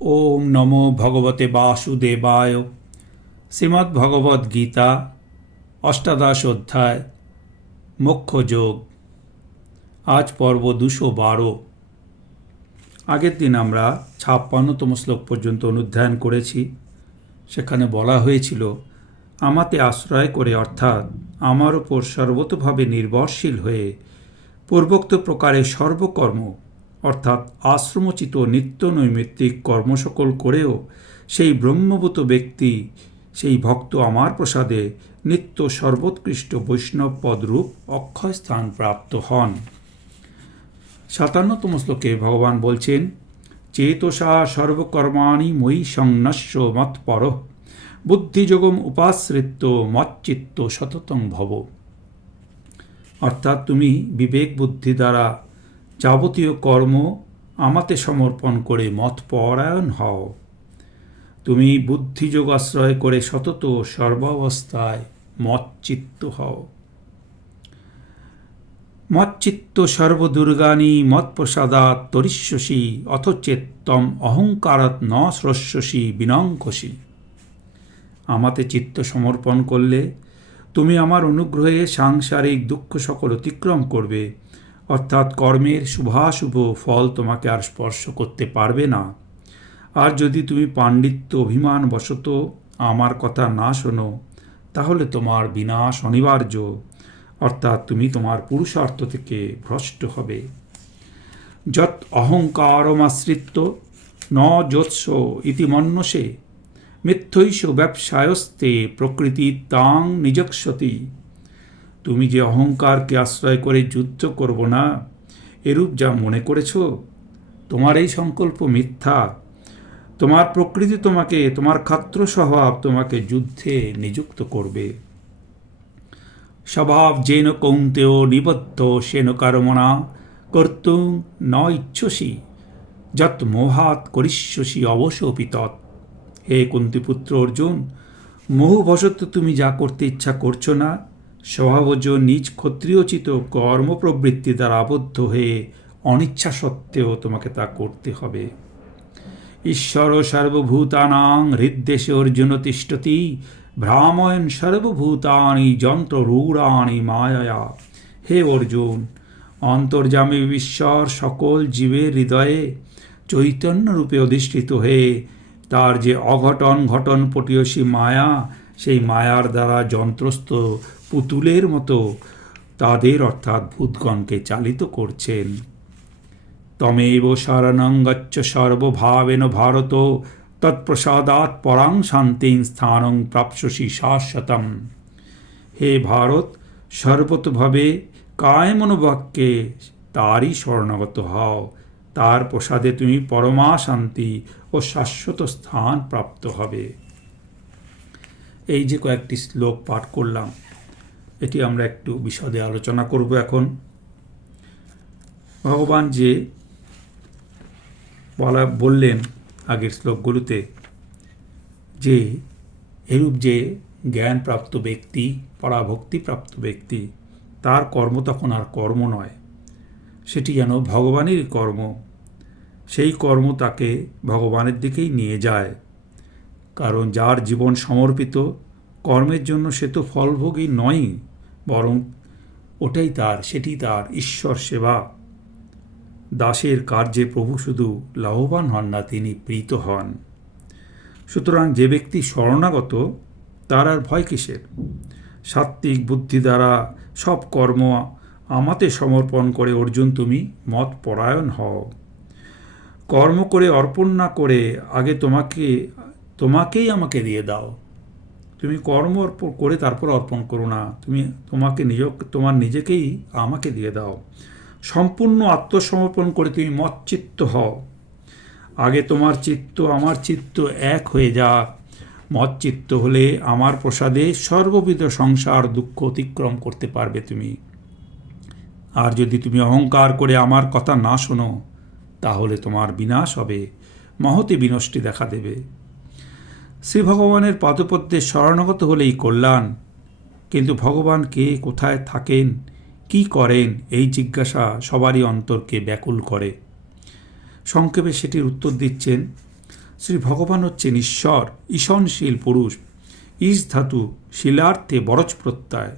ওম নমো ভগবতে বাসুদেবায়। শ্রীমদ্ ভগবদ গীতা, অষ্টাদশ অধ্যায় মোক্ষ যোগ। আজ পর্ব দুশো বারো। আগের দিন আমরা ছাপ্পান্নতম শ্লোক পর্যন্ত অনুধ্যায়ন করেছি। সেখানে বলা হয়েছিল, আমাতে আশ্রয় করে অর্থাৎ আমার ওপর সর্বতভাবে নির্ভরশীল হয়ে পূর্বোক্ত প্রকারে সর্বকর্ম অর্থাৎ আশ্রমোচিত নিত্য নৈমিত্তিক কর্মসকল করেও সেই ব্রহ্মভূত ব্যক্তি, সেই ভক্ত আমার প্রসাদে নিত্য সর্বোৎকৃষ্ট বৈষ্ণব পদরূপ অক্ষয় স্থান প্রাপ্ত হন। সাতান্নতম শ্লোকে ভগবান বলছেন, চেতসা সর্বকর্মাণি মই সংনস্য মৎপর বুদ্ধিযোগম উপাশ্রিত মচ্চিত্ত সততং ভব। অর্থাৎ তুমি বিবেক বুদ্ধি দ্বারা যাবতীয় কর্ম আমাতে সমর্পণ করে মতপরায়ণ হও। তুমি বুদ্ধিযোগ আশ্রয় করে সতত সর্বাবস্থায় মচ্চিত্ত হও। মচ্চিত্ত সর্বদুর্গানি মৎপ্রসাদাত তরিষ্যসি অথ চেত্তম অহংকারাত ন স্রস্যসি বিনঙ্কসি। আমাতে চিত্ত সমর্পণ করলে তুমি আমার অনুগ্রহে সাংসারিক দুঃখ সকল অতিক্রম করবে। অর্থাৎ কর্মের শুভাশুভ ফল তোমাকে আর স্পর্শ করতে পারবে না। আর যদি তুমি পাণ্ডিত্য অভিমান বশত আমার কথা না শোনো, তাহলে তোমার বিনাশ অনিবার্য। অর্থাৎ তুমি তোমার পুরুষার্থ থেকে ভ্রষ্ট হবে। যত অহংকারমাশ্রিত্য ন যোৎস ইতি মিথ্যৈষ ব্যবসায়স্তে প্রকৃতি তাং নিজস্বতী তুমি যে অহংকারকে আশ্রয় করে যুদ্ধ করব না, এরূপ যা মনে করেছ, তোমার এই সংকল্প মিথ্যা। তোমার প্রকৃতি তোমাকে, তোমার খাত্র স্বভাব তোমাকে যুদ্ধে নিযুক্ত করবে। স্বভাব যেন কৌন্তেয় নিবদ্ধ, সেন কর্মণা কর্তুং ন ইচ্ছসি যত মোহাত করিষ্যসি অবশোপি তৎ হে কুন্তিপুত্র অর্জুন মোহবশত তুমি যা করতে ইচ্ছা করছ না স্বভাবজ নিজ ক্ষত্রিয়োচিত কর্মপ্রবৃত্তি দ্বারা আবদ্ধ হয়ে অনিচ্ছা সত্ত্বেও তোমাকে তা করতে হবে। ঈশ্বর সর্বভূতানাং হৃদ্দেশে অর্জুন তিষ্ঠতি, ভ্রাময়ন সর্বভূতানি যন্ত্ররূঢ়ানি মায়া হে অর্জুন অন্তর্জামী ঈশ্বর সকল জীবের হৃদয়ে চৈতন্য রূপে অধিষ্ঠিত হয়ে তার যে অঘটন ঘটন পটীয়সী মায়া, সেই মায়ার দ্বারা যন্ত্রস্থ পুতুলের মতো তাদের অর্থাৎ ভূতগণকে চালিত করছেন। তমেব শরণং গচ্ছ সর্বভাবেন ভারত, তৎপ্রসাদাৎ পরাং শান্তিং স্থানং প্রাপ্সসি শাশ্বতম। হে ভারত, সর্বতভাবে কায়মনোবাক্যে তারই শরণাগত হও। তার প্রসাদে তুমি পরমা শান্তি ও শাশ্বত স্থান প্রাপ্ত হবে। এই যে কয়েকটি শ্লোক পাঠ করলাম এটি আমরা একটু বিশদে আলোচনা করব এখন। ভগবান যে বলা বললেন আগের শ্লোকগুলোতে যে এরূপ যে জ্ঞানপ্রাপ্ত ব্যক্তি, পরাভক্তিপ্রাপ্ত ব্যক্তি, তার কর্ম তখন আর কর্ম নয়। সেটি যেন ভগবানের কর্ম। সেই কর্ম তাকে ভগবানের দিকেই নিয়ে যায়। কারণ যার জীবন সমর্পিত কর্মের জন্য সে তো ফলভোগী নয় বরং ওটাই তার, সেটি তার ঈশ্বর সেবা। দাসের কার্যে প্রভু শুধু লাভবান হন না, তিনি প্রীত হন। সুতরাং যে ব্যক্তি শরণাগত, তার আর ভয় কিসের? সাত্ত্বিক বুদ্ধি দ্বারা সব কর্ম আমাতে সমর্পণ করে অর্জুন, তুমি মত পরায়ণ হও। কর্ম করে অর্পণ না করে আগে তোমাকে, তোমাকেই আমাকে দিয়ে দাও। তুমি কর্ম করে তারপর অর্পণ করো না। তুমি তোমাকে নিজ তোমার নিজেকেই আমাকে দিয়ে দাও। সম্পূর্ণ আত্মসমর্পণ করে তুমি মচ্চিত্ত হও। আগে তোমার চিত্ত, আমার চিত্ত এক হয়ে যাক। মচ্চিত্ত হলে আমার প্রসাদে সর্ববিধ সংসার দুঃখ অতিক্রম করতে পারবে তুমি। আর যদি তুমি অহংকার করে আমার কথা না শোনো, তাহলে তোমার বিনাশ হবে। মহতি বিনষ্টি দেখা দেবে। শ্রী ভগবানের পাদপদ্মে শরণাগত হলেই কল্যাণ। কিন্তু ভগবান কে কোথায় থাকেন, কি করেন, এই জিজ্ঞাসা সবারই অন্তরকে ব্যাকুল করে। সংক্ষেপে সেটির উত্তর দিচ্ছেন শ্রী ভগবান হচ্ছেন ঈশ্বর ঈশনশীল পুরুষ ঈশ ধাতু শিলার্থে বরজ প্রত্যয়।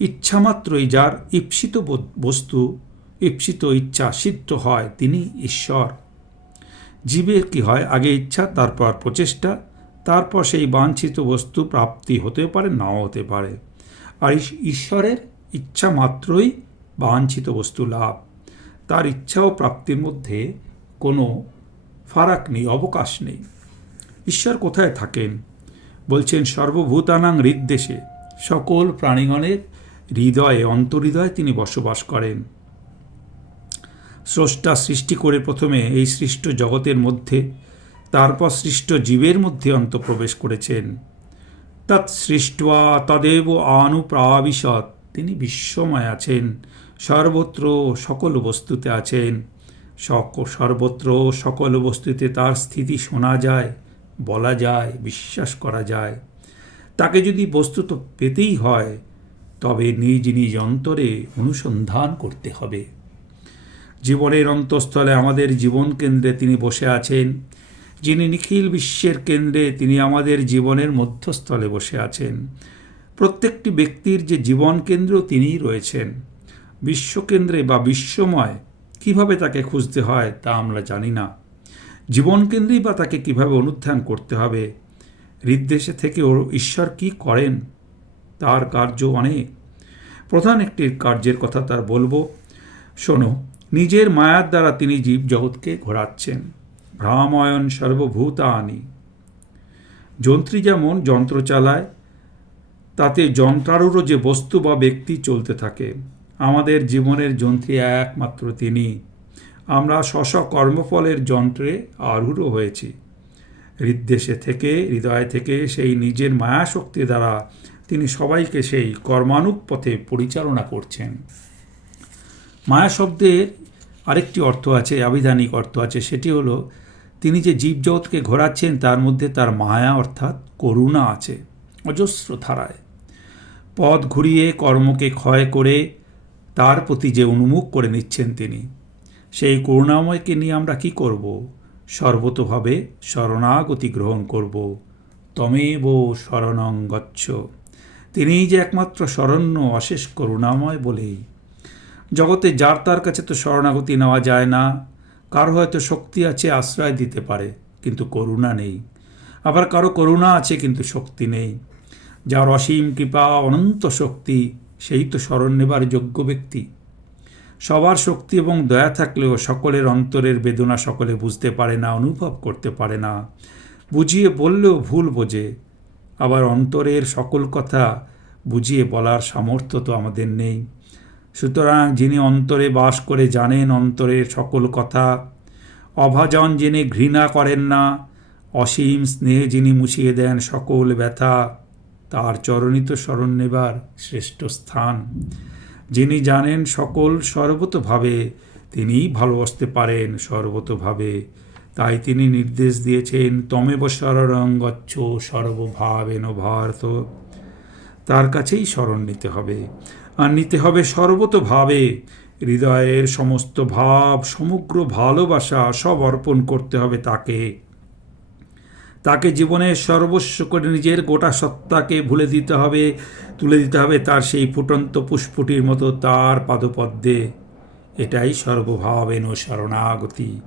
ইচ্ছামাত্রই যার ঈপ্সিত বস্তু, ঈপ্সিত ইচ্ছা সিদ্ধ হয়, তিনি ঈশ্বর। জীবের কি হয়, আগে ইচ্ছা, তারপর প্রচেষ্টা তারপর সেই বাঞ্ছিত বস্তু প্রাপ্তি হতে পারে, নাও হতে পারে। আর ঈশ্বরের ইচ্ছা মাত্রই বাঞ্ছিত বস্তু লাভ। তার ইচ্ছা ও প্রাপ্তির মধ্যে কোনো ফারাক নেই, অবকাশ নেই। ঈশ্বর কোথায় থাকেন? বলছেন, সর্বভূতানাং হৃদ্দেশে। সকল প্রাণীগণের হৃদয়ে, অন্তর্হৃদয়ে তিনি বসবাস করেন। স্রষ্টা সৃষ্টি করে প্রথমে এই সৃষ্ট জগতের মধ্যে তারপর সৃষ্ট জীবের মধ্যে অন্তঃপ্রবেশ করেছেন। তৎ সৃষ্টা তদেব আনুপ্রাবিশত তিনি বিশ্বময় আছেন, সর্বত্র সকল বস্তুতে আছেন। সক- সর্বত্র সকল বস্তুতে তার স্থিতি শোনা যায়, বলা যায়, বিশ্বাস করা যায়। তাকে যদি বস্তুত পেতেই হয়, তবে নিজ নিজ অন্তরে অনুসন্ধান করতে হবে। জীবনের অন্তঃস্থলে আমাদের জীবন কেন্দ্রে তিনি বসে আছেন। যিনি নিখিল বিশ্বের কেন্দ্রে, তিনি আমাদের জীবনের মধ্যস্থলে বসে আছেন। প্রত্যেকটি ব্যক্তির যে জীবন কেন্দ্র, তিনিই রয়েছেন। বিশ্বকেন্দ্রে বা বিশ্বময় কীভাবে তাকে খুঁজতে হয়, তা আমরা জানি না। জীবন কেন্দ্রেই বা তাকে কীভাবে অনুধ্যান করতে হবে, হৃদ্দেশে থেকে ওর ঈশ্বর কি করেন, তার কার্য অনেক। প্রধান একটি কার্যের কথা তার বলব, শোনো, নিজের মায়ার দ্বারা তিনি জীব জগৎকে ঘোরাচ্ছেন। ভ্রাময়ন সর্বভূতানি। যন্ত্রী যেমন যন্ত্র চালায়, তাতে যন্ত্রারূঢ় যে বস্তু বা ব্যক্তি চলতে থাকে, আমাদের জীবনের যন্ত্রী একমাত্র তিনি। আমরা স্ব কর্মফলের যন্ত্রে আরূঢ় হয়েছি। হৃদ্দেশে থেকে, হৃদয় থেকে সেই নিজের মায়া শক্তি দ্বারা তিনি সবাইকে সেই কর্মানুক পথে পরিচালনা করছেন। মায়া শব্দের আরেকটি অর্থ আছে আবিধানিক অর্থ আছে, সেটি হলো তিনি যে জীবজগৎকে ঘোরাচ্ছেন, তার মধ্যে তার মায়া অর্থাৎ করুণা আছে। অজস্র ধারায়। পথ ঘুরিয়ে কর্মকে ক্ষয় করে তার প্রতি যে উন্মুখ করে নিচ্ছেন তিনি, সেই করুণাময়কে নিয়ে আমরা কি করব? সর্বতভাবে শরণাগতি গ্রহণ করব। তমেব শরণং গচ্ছ। তিনিই যে একমাত্র শরণ্য, অশেষ করুণাময় বলেই। জগতে যার তার কাছে তো শরণাগতি নেওয়া যায় না। কারও হয়তো শক্তি আছে, আশ্রয় দিতে পারে, কিন্তু করুণা নেই। আবার কারও করুণা আছে, কিন্তু শক্তি নেই। যার অসীম কৃপা, অনন্ত শক্তি, সেই তো স্মরণ নেবার যোগ্য ব্যক্তি। সবার শক্তি এবং দয়া থাকলেও সকলের অন্তরের বেদনা সকলে বুঝতে পারে না, অনুভব করতে পারে না। বুঝিয়ে বললেও ভুল বোঝে। আবার অন্তরের সকল কথা বুঝিয়ে বলার সামর্থ্য তো আমাদের নেই। সুতরাং যিনি অন্তরে বাস করে জানেন অন্তরের সকল কথা, অভাজন যিনি ঘৃণা করেন না, অসীম স্নেহে যিনি মুছিয়ে দেন সকল ব্যথা, তার চরণিত স্মরণ নেবার শ্রেষ্ঠ স্থান। যিনি জানেন সকল সর্বতভাবে, তিনিই ভালোবাসতে পারেন সর্বতভাবে। তাই তিনি নির্দেশ দিয়েছেন, তমেব শরণং গচ্ছ সর্বভাবেন ভারত তার কাছেই স্মরণ নিতে হবে। নিতে হবে সর্বতভাবে। হৃদয়ের সমস্ত ভাব, সমগ্র ভালোবাসা সব অর্পণ করতে হবে তাকে। তাকে জীবনের সর্বস্ব করে নিজের গোটা সত্তাকে ভুলে দিতে হবে, তুলে দিতে হবে তার সেই ফুটন্ত পুষ্পটির মতো তার পাদপদ্মে। এটাই সর্বভাবেন শরণাগতি।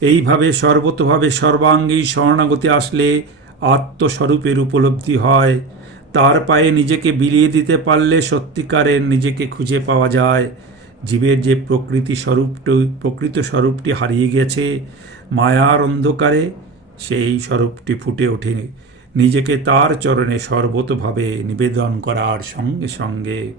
এইভাবে সর্বতভাবে সর্বাঙ্গী শরণাগতি আসলে আত্মস্বরূপের উপলব্ধি হয়। তার পায়ে নিজেকে বিলিয়ে দিতে পারলে সত্যিকারের নিজেকে খুঁজে পাওয়া যায়। জীবের যে প্রকৃতি স্বরূপটি, প্রকৃত স্বরূপটি হারিয়ে গেছে মায়ার অন্ধকারে, সেই স্বরূপটি ফুটে ওঠে নিজেকে তার চরণে সর্বতভাবে নিবেদন করার সঙ্গে সঙ্গে।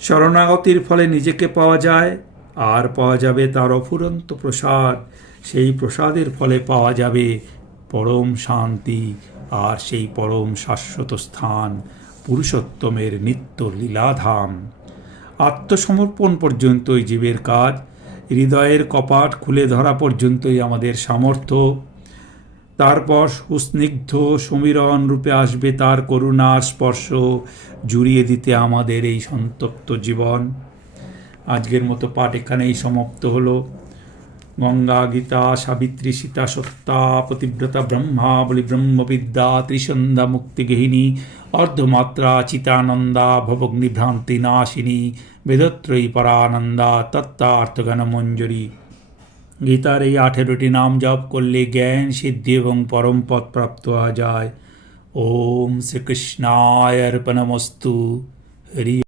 শরণাগতির ফলে নিজেকে পাওয়া যায়, আর পাওয়া যাবে তার অফুরন্ত প্রসাদ। সেই প্রসাদের ফলে পাওয়া যাবে পরম শান্তি। আর সেই পরম শাশ্বত স্থান, পুরুষোত্তমের নিত্য লীলাধাম। আত্মসমর্পণ পর্যন্তই জীবের কাজ, হৃদয়ের কপাট খুলে ধরা পর্যন্তই আমাদের সামর্থ্য। তারপর সুস্নিগ্ধ সমীরণ রূপে আসবে তার করুণার স্পর্শ, জুড়িয়ে দিতে আমাদের এই সন্তপ্ত জীবন। আজকের মতো পাঠ এখানেই সমাপ্ত হলো। গঙ্গা, গীতা, সাবিত্রী, সীতা, সত্তা, পতিব্রতা ব্রহ্মা বলি ব্রহ্মবিদ্যা, ত্রিসন্ধ্যা মুক্তিগেহিনী অর্ধমাত্রা, চিতানন্দা ভবগ্নিভ্রান্তি নাশিনী, বেদত্রয়ী, পরানন্দা তত্ত্বার্থগান মঞ্জরী। গীতার এই আঠেরোটি নাম জপ করলে জ্ঞান, সিদ্ধি এবং পরম পদ প্রাপ্ত হওয়া যায়। ওম শ্রীকৃষ্ণায় অর্পণমস্তু। হরি